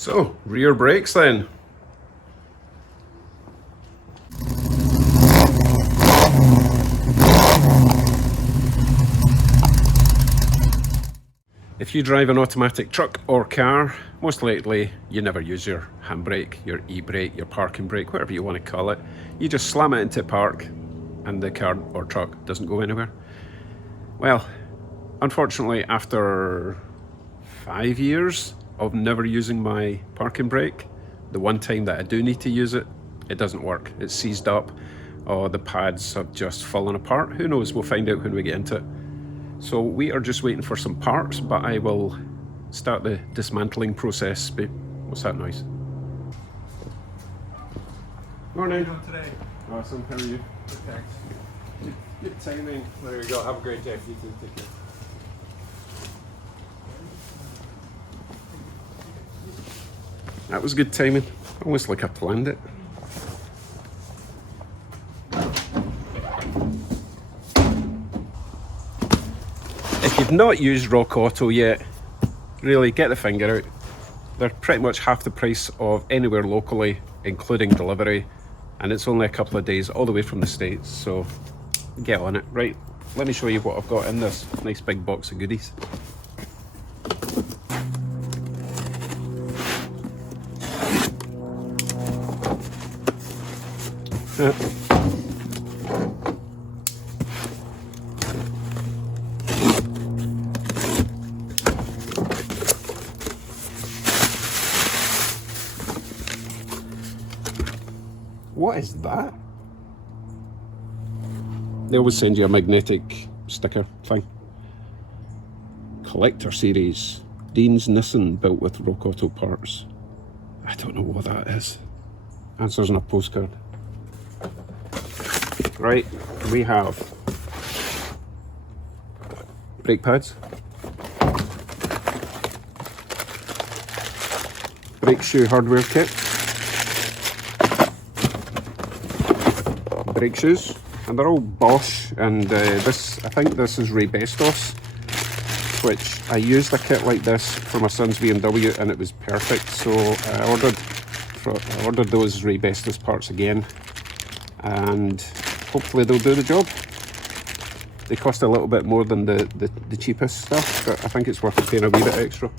So, rear brakes then. If you drive an automatic truck or car, most likely you never use your handbrake, your e-brake, your parking brake, whatever you want to call it. You just slam it into park and the car or truck doesn't go anywhere. Well, unfortunately, after 5 years of never using my parking brake, the one time that I do need to use it, it doesn't work. It's seized up, or the pads have just fallen apart. Who knows? We'll find out when we get into it. So we are just waiting for some parts, but I will start the dismantling process. What's that noise? Morning. How are you doing today? Awesome. How are you? Good, thanks. Good timing. There you go. Have a great day. You too. Take care. That was good timing. Almost like I planned it. If you've not used Rock Auto yet, really get the finger out. They're pretty much half the price of anywhere locally, including delivery, and it's only a couple of days all the way from the States, so get on it. Right, let me show you what I've got in this nice big box of goodies. What is that? They always send you a magnetic sticker thing. Collector series. Dean's Nissan built with Rock Auto parts. I don't know what that is. Answers on a postcard. Right, we have brake pads, brake shoe hardware kit, brake shoes, and they're all Bosch, and this, I think this is Raybestos, which I used a kit like this for my son's BMW and it was perfect, so I ordered those Raybestos parts again, and hopefully they'll do the job. They cost a little bit more than the cheapest stuff, but I think it's worth paying a wee bit extra.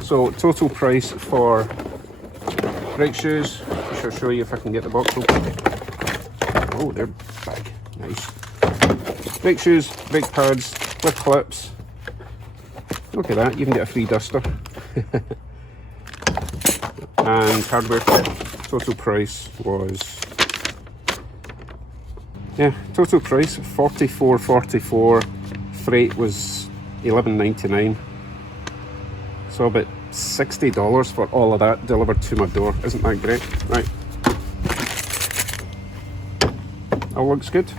So total price for brake shoes, I shall show you if I can get the box open. Oh, they're big, nice. Brake shoes, brake pads, with clips. Look at that, you can get a free duster. And hardware kit. Total price was, yeah, total price $44.44. Freight was $11.99. So about $60 for all of that delivered to my door. Isn't that great? Right. All looks good.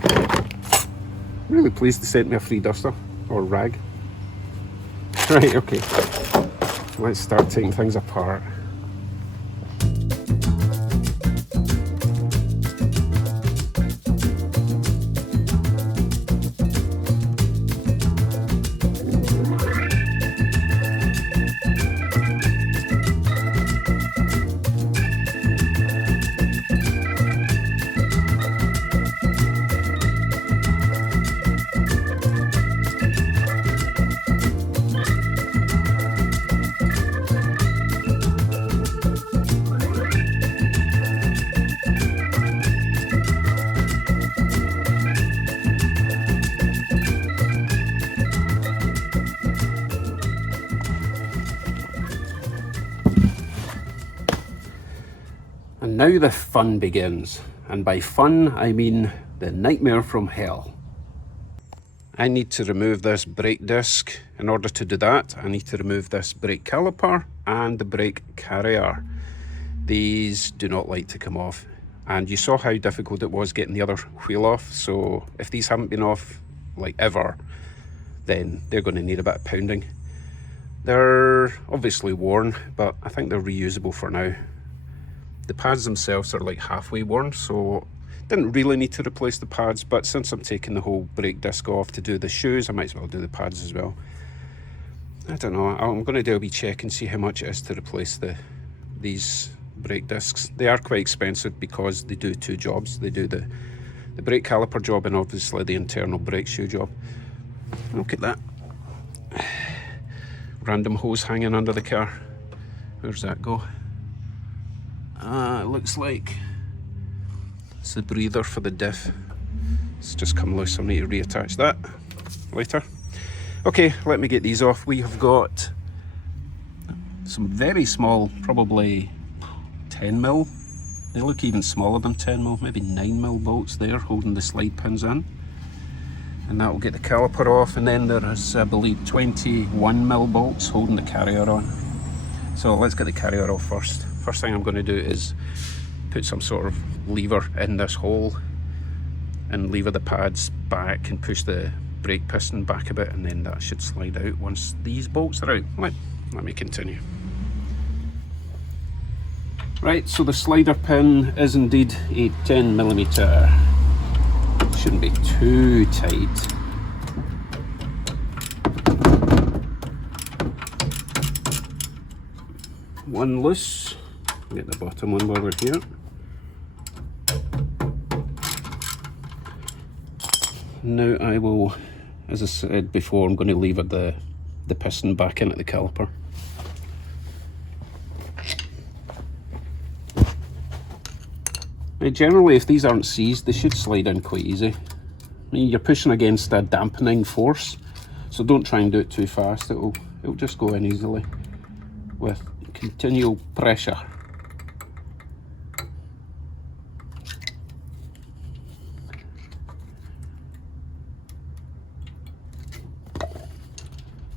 Really pleased they sent me a free duster or rag. Right, okay. Let's start taking things apart. And now the fun begins, and by fun I mean the nightmare from hell. I need to remove this brake disc. In order to do that, I need to remove this brake caliper and the brake carrier. These do not like to come off, and you saw how difficult it was getting the other wheel off, so if these haven't been off like ever, then they're going to need a bit of pounding. They're obviously worn, but I think they're reusable for now. The pads themselves are like halfway worn, so didn't really need to replace the pads, but since I'm taking the whole brake disc off to do the shoes, I might as well do the pads as well. I don't know, I'm going to do a wee check and see how much it is to replace these brake discs. They are quite expensive because they do two jobs. They do the brake caliper job and obviously the internal brake shoe job. Look at that. Random hose hanging under the car. Where's that go? It looks like it's the breather for the diff. It's just come loose. I'll need to reattach that later. Okay, let me get these off. We have got some very small, probably 10mm. They look even smaller than 10mm, maybe 9mm bolts there holding the slide pins in. And that will get the caliper off. And then there is, I believe, 21mm bolts holding the carrier on. So let's get the carrier off first. First thing I'm going to do is put some sort of lever in this hole and lever the pads back and push the brake piston back a bit, and then that should slide out once these bolts are out. Let me continue. Right, so the slider pin is indeed a 10mm. Shouldn't be too tight. One loose. Get the bottom one while we're here. Now I will, as I said before, I'm going to lever the piston back in at the caliper. Now generally, if these aren't seized, they should slide in quite easy. I mean, you're pushing against a dampening force, so don't try and do it too fast. It'll just go in easily with continual pressure.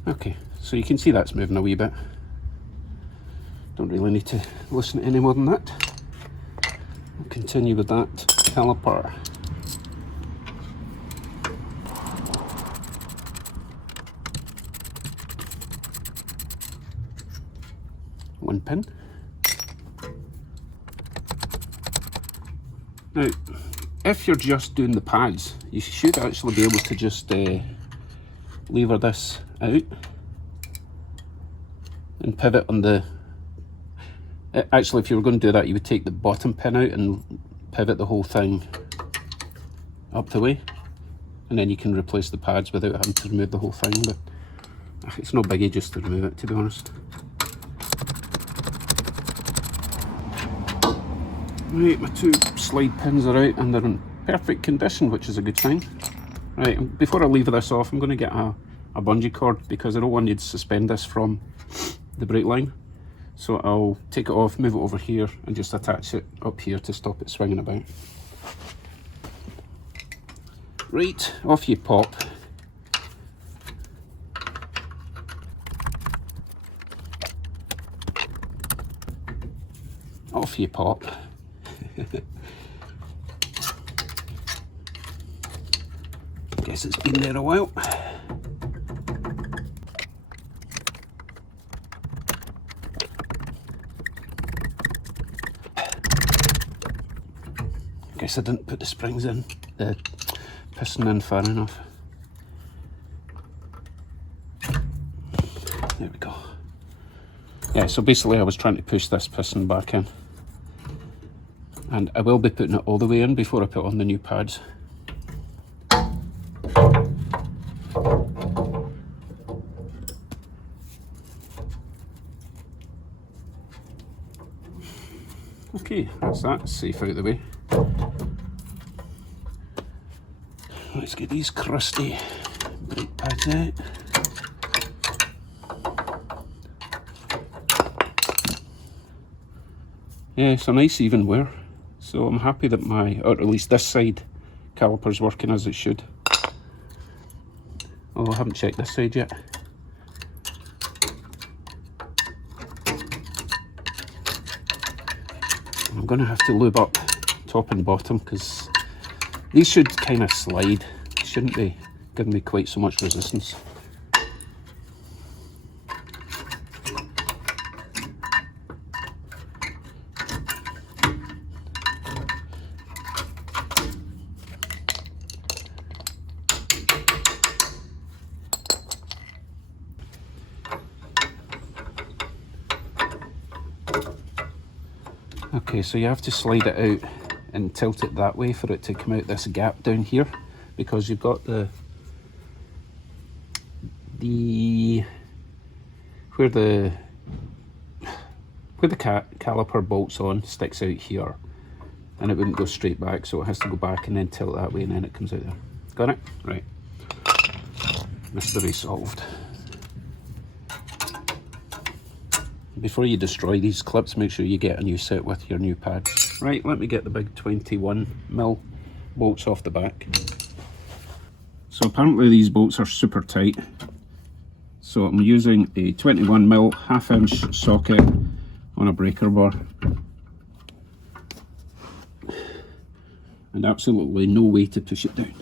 Okay, so you can see that's moving a wee bit. Don't really need to listen to any more than that. We'll continue with that caliper. One pin. Now, if you're just doing the pads, you should actually be able to just lever this out and pivot on the... Actually, if you were going to do that, you would take the bottom pin out and pivot the whole thing up the way, and then you can replace the pads without having to remove the whole thing. But it's no biggie just to remove it, to be honest. Right, my two slide pins are out and they're in perfect condition, which is a good sign. Right, before I lever this off, I'm going to get a bungee cord because I don't want you to suspend this from the brake line. So I'll take it off, move it over here and just attach it up here to stop it swinging about. Right, off you pop. Off you pop. Guess it's been there a while. Guess I didn't put the springs in, the piston in far enough. There we go. Yeah, so basically I was trying to push this piston back in. And I will be putting it all the way in before I put on the new pads. Okay, that's that, safe out of the way. Let's get these crusty brake pads out. Yeah, it's a nice even wear. So I'm happy that or at least this side, caliper's working as it should. Although I haven't checked this side yet. I'm going to have to lube up top and bottom because these should kind of slide. Shouldn't be giving me quite so much resistance. Okay, so you have to slide it out and tilt it that way for it to come out this gap down here, because you've got the where the caliper bolts on sticks out here, and it wouldn't go straight back, so it has to go back and then tilt that way, and then it comes out there. Got it? Right. Mystery solved. Before you destroy these clips, make sure you get a new set with your new pads. Right, let me get the big 21mm bolts off the back. So apparently these bolts are super tight. So I'm using a 21mm 1/2 inch socket on a breaker bar. And absolutely no way to push it down.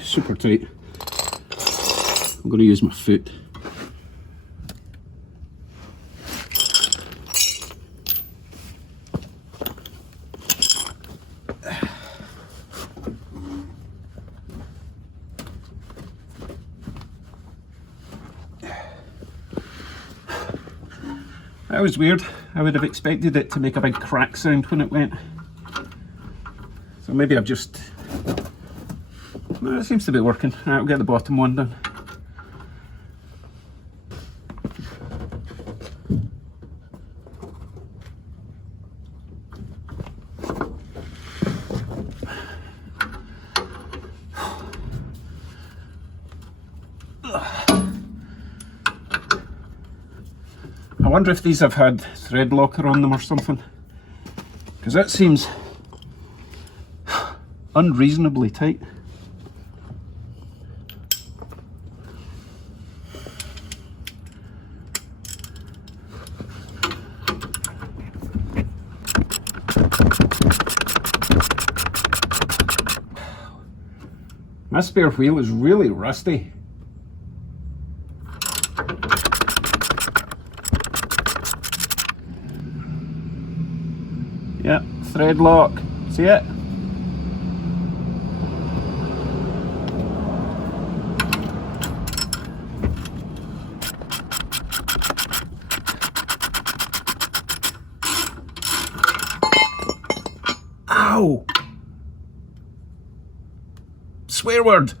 Super tight. I'm going to use my foot. That was weird. I would have expected it to make a big crack sound when it went. So maybe I've just... No, it seems to be working. Right, we'll get the bottom one done. I wonder if these have had thread locker on them or something, because that seems unreasonably tight. My spare wheel is really rusty. Yep, thread lock. See it? Ow! Swear word!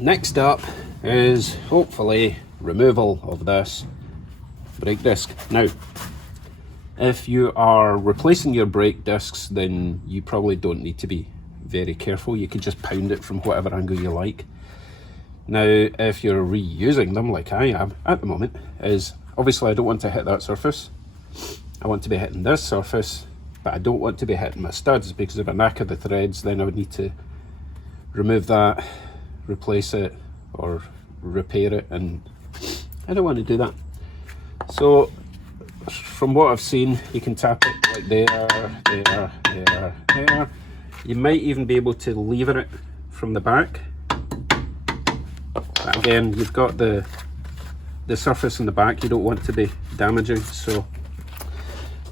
Next up is hopefully removal of this brake disc. Now, if you are replacing your brake discs, then you probably don't need to be very careful. You can just pound it from whatever angle you like. Now, if you're reusing them like I am at the moment, is obviously I don't want to hit that surface. I want to be hitting this surface, but I don't want to be hitting my studs, because if I knacker the threads, then I would need to remove that, replace it, or repair it, and I don't want to do that. So from what I've seen, you can tap it like there. You might even be able to lever it from the back. But again, you've got the surface in the back you don't want to be damaging, so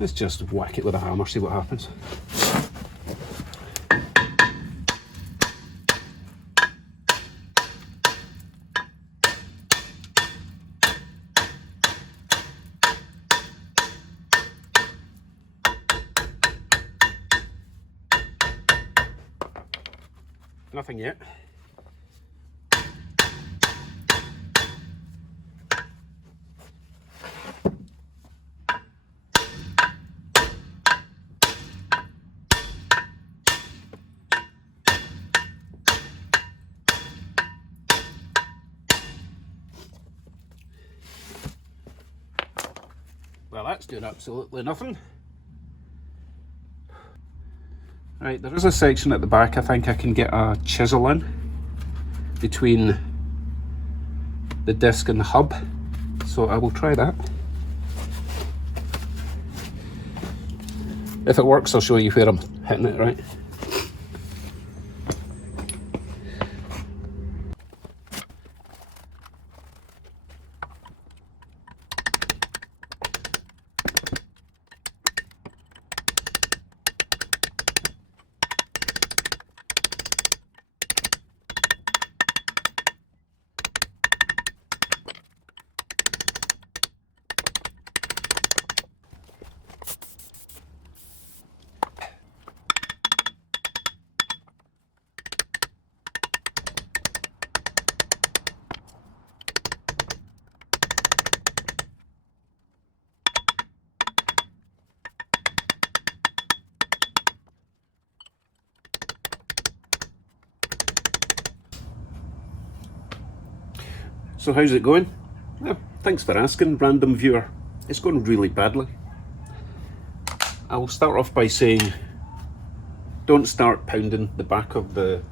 let's just whack it with a hammer, see what happens. Nothing yet. Well, that's doing absolutely nothing. Right, there is a section at the back I think I can get a chisel in between the disc and the hub, so I will try that. If it works, I'll show you where I'm hitting it, right? So how's it going? Well, thanks for asking, random viewer. It's going really badly. I'll start off by saying, don't start pounding the back of the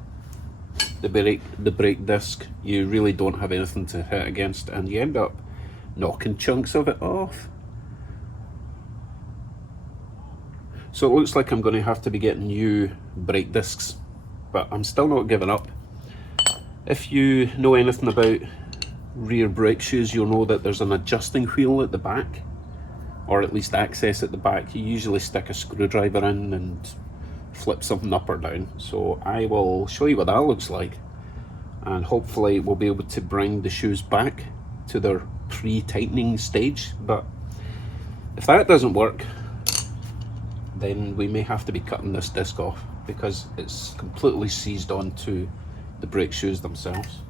brake disc. You really don't have anything to hit against, and you end up knocking chunks of it off. So it looks like I'm going to have to be getting new brake discs, but I'm still not giving up. If you know anything about rear brake shoes, you'll know that there's an adjusting wheel at the back, or at least access at the back. You usually stick a screwdriver in and flip something up or down. So I will show you what that looks like, and hopefully we'll be able to bring the shoes back to their pre-tightening stage. But if that doesn't work, then we may have to be cutting this disc off, because it's completely seized onto the brake shoes themselves.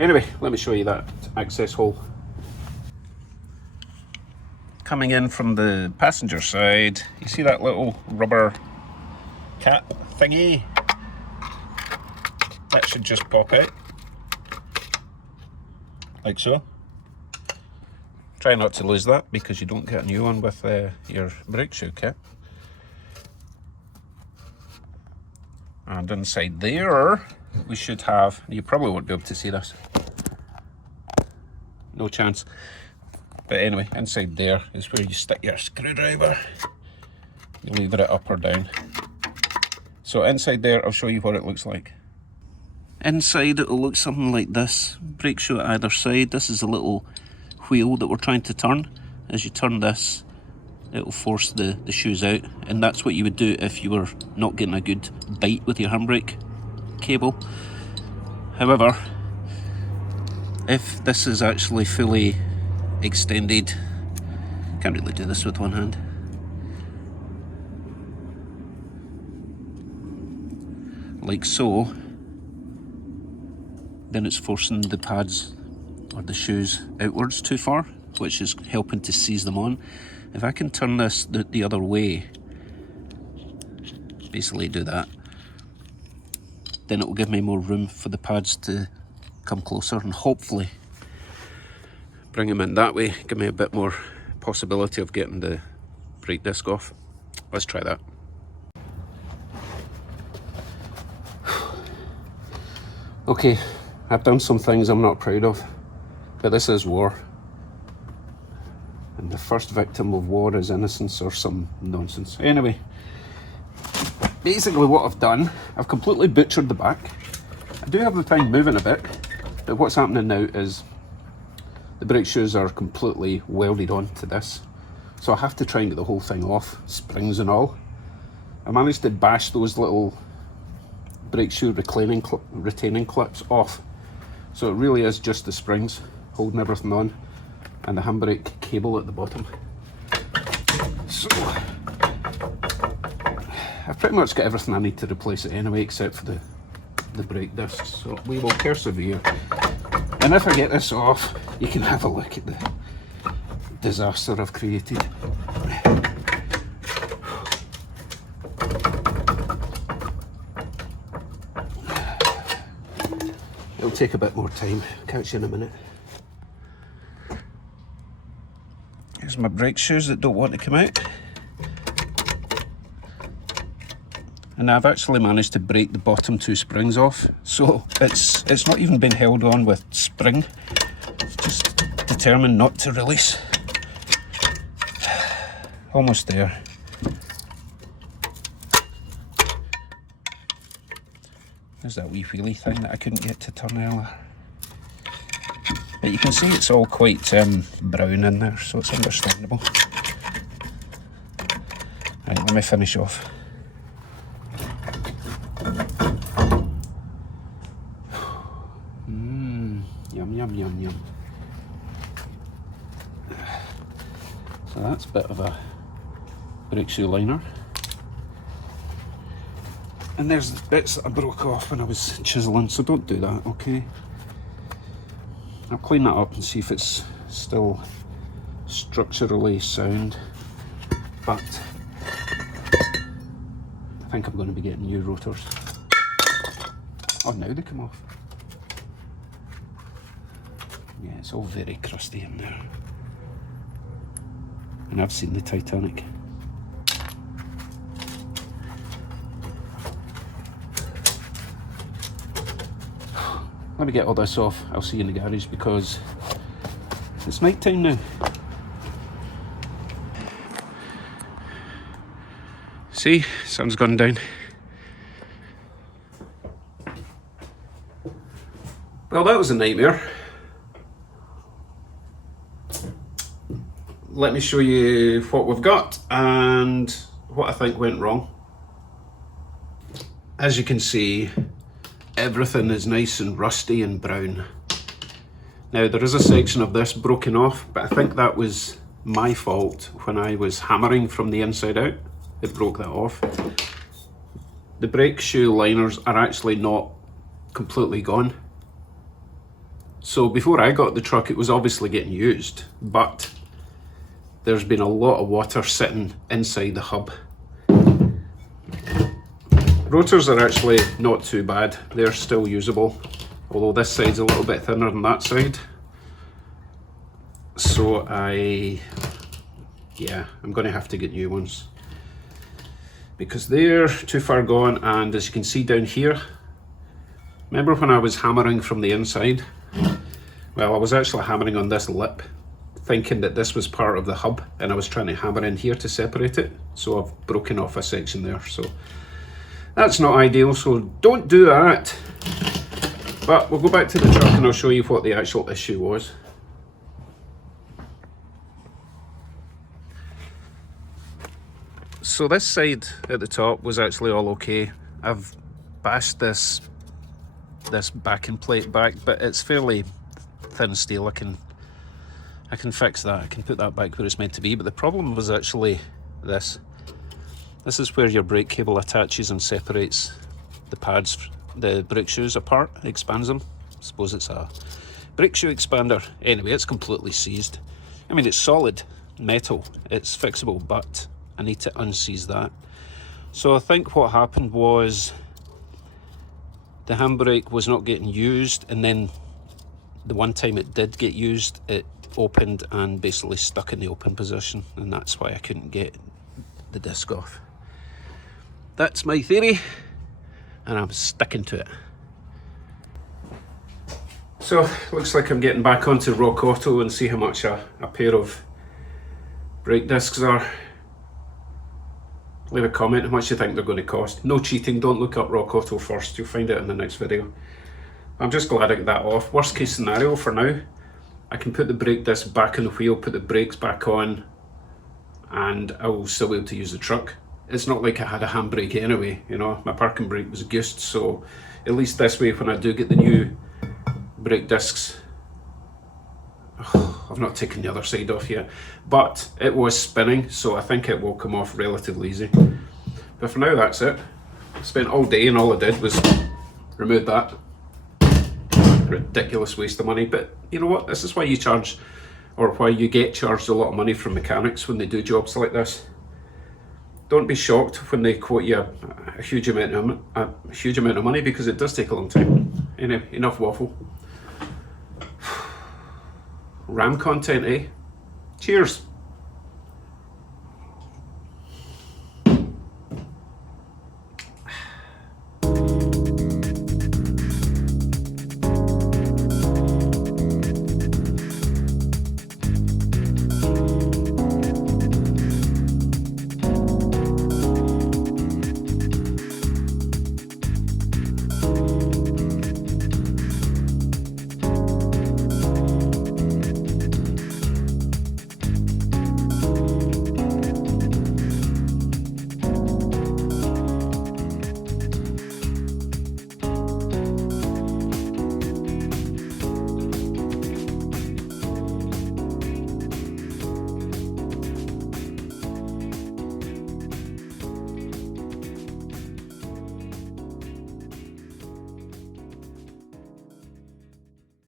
Anyway, let me show you that access hole. Coming in from the passenger side, you see that little rubber cap thingy? That should just pop out, like so. Try not to lose that, because you don't get a new one with your brake shoe kit. And inside there, we should have, you probably won't be able to see this, no chance. But anyway, inside there is where you stick your screwdriver. You lever it up or down. So inside there, I'll show you what it looks like. Inside it'll look something like this. Brake shoe at either side. This is a little wheel that we're trying to turn. As you turn this, it'll force the shoes out, and that's what you would do if you were not getting a good bite with your handbrake cable. However, if this is actually fully extended, can't really do this with one hand, like so, then it's forcing the pads or the shoes outwards too far, which is helping to seize them on. If I can turn this the other way, basically do that, then it will give me more room for the pads to come closer, and hopefully bring them in that way, give me a bit more possibility of getting the brake disc off. Let's try that. Okay, I've done some things I'm not proud of, but this is war. And the first victim of war is innocence or some nonsense. Anyway, basically what I've done, I've completely butchered the back. I do have the thing moving a bit, but what's happening now is the brake shoes are completely welded onto this. So I have to try and get the whole thing off, springs and all. I managed to bash those little brake shoe retaining clips off. So it really is just the springs holding everything on, and the handbrake cable at the bottom. So I've pretty much got everything I need to replace it anyway, except for the brake discs. So we will persevere. And if I get this off, you can have a look at the disaster I've created. It'll take a bit more time. Catch you in a minute. Here's my brake shoes that don't want to come out. And I've actually managed to break the bottom two springs off, so it's not even been held on with spring. It's just determined not to release. Almost there. There's that wee wheelie thing that I couldn't get to turn earlier. But you can see it's all quite brown in there, so it's understandable. Right, let me finish off. Yum, yum, yum, yum. So that's a bit of a brake shoe liner. And there's the bits that I broke off when I was chiseling, so don't do that, okay? I'll clean that up and see if it's still structurally sound, but I think I'm going to be getting new rotors. Oh, now they come off. Yeah, it's all very crusty in there. And I've seen the Titanic. Let me get all this off. I'll see you in the garage because it's night time now. See, sun's gone down. Well, that was a nightmare. Let me show you what we've got and what I think went wrong. As you can see, everything is nice and rusty and brown. Now there is a section of this broken off, but I think that was my fault when I was hammering from the inside out. It broke that off. The brake shoe liners are actually not completely gone. So before I got the truck, it was obviously getting used, but there's been a lot of water sitting inside the hub. Rotors are actually not too bad. They're still usable, although this side's a little bit thinner than that side. So I'm going to have to get new ones because they're too far gone. And as you can see down here, remember when I was hammering from the inside? Well, I was actually hammering on this lip, thinking that this was part of the hub, and I was trying to hammer in here to separate it. So I've broken off a section there. So that's not ideal, so don't do that. But we'll go back to the truck and I'll show you what the actual issue was. So this side at the top was actually all okay. I've bashed this backing plate back, but it's fairly thin steel. I can fix that. I can put that back where it's meant to be. But the problem was actually this. This is where your brake cable attaches and separates the pads, the brake shoes apart, expands them. I suppose it's a brake shoe expander. Anyway, it's completely seized. I mean, it's solid metal, it's fixable, but I need to unseize that. So I think what happened was the handbrake was not getting used, and then the one time it did get used, it opened and basically stuck in the open position, and that's why I couldn't get the disc off. That's my theory, and I'm sticking to it. So, looks like I'm getting back onto Rock Auto and see how much a pair of brake discs are. Leave a comment how much you think they're going to cost. No cheating, don't look up Rock Auto first, you'll find it in the next video. I'm just glad I got that off. Worst case scenario for now, I can put the brake disc back on the wheel, put the brakes back on, and I will still be able to use the truck. It's not like I had a handbrake anyway, you know, my parking brake was goosed, so at least this way when I do get the new brake discs, I've not taken the other side off yet, but it was spinning, so I think it will come off relatively easy. But for now, that's it. I spent all day and all I did was remove that. Ridiculous waste of money, but you know what, this is why you charge, or why you get charged a lot of money from mechanics when they do jobs like this. Don't be shocked when they quote you a huge amount of money, because it does take a long time. Anyway, enough waffle. RAM content, eh? Cheers.